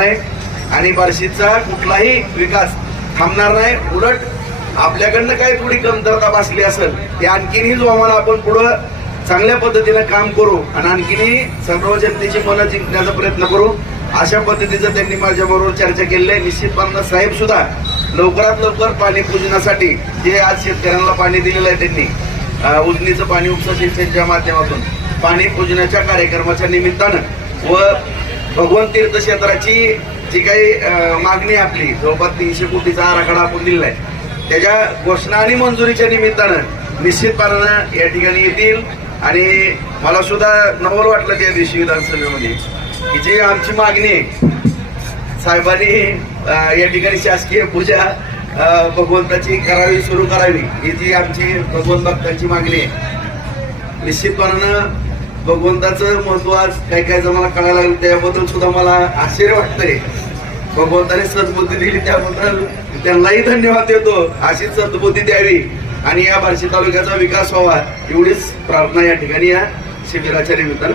आणि बार्शीचा कुठलाही विकास थांबणार नाही। उलट आपल्याकडनं काही थोडी कमतरता भासली असेल ते आणखीनही जोमानं आपण पुढे चांगल्या पद्धतीने काम करू आणि आणखीनही सर्व जनतेची मनं जिंकण्याचा प्रयत्न करू। अशा पद्धतीचं त्यांनी माझ्याबरोबर चर्चा केली आहे। निश्चितपणे साहेब सुद्धा लवकरात लवकर पाणी पूजनासाठी जे आज शेतकऱ्यांना पाणी दिलेलं आहे त्यांनी उजनीचं पाणी उपसा सिंचनच्या माध्यमातून पाणी पूजनाच्या कार्यक्रमाच्या निमित्तानं व भगवंत तीर्थक्षेत्राची जी काही मागणी आपली जवळपास 300 कोटीचा आराखडा आपण दिलेला आहे त्याच्या घोषणा आणि मंजुरीच्या निमित्तानं निश्चितपणानं या ठिकाणी येतील। आणि मला सुद्धा नवल वाटलं त्या दिवशी विधानसभेमध्ये की जी आमची मागणी आहे साहेबांनी या ठिकाणी शासकीय पूजा भगवंताची करावी सुरू करावी ही जी आमची भगवंत भक्तांची मागणी आहे। निश्चितपणानं भगवंताचं महत्व आज काही काही जणांना कळायला लागलं त्याबद्दल सुद्धा मला आश्चर्य वाटतंय। भगवंताने सद्बुद्धी दिली त्याबद्दल त्यांनाही धन्यवाद देतो। अशीच सद्बुद्धी द्यावी आणि या बार्शी तालुक्याचा विकास व्हावा एवढीच प्रार्थना या ठिकाणी या शिबिराच्या निमित्तानं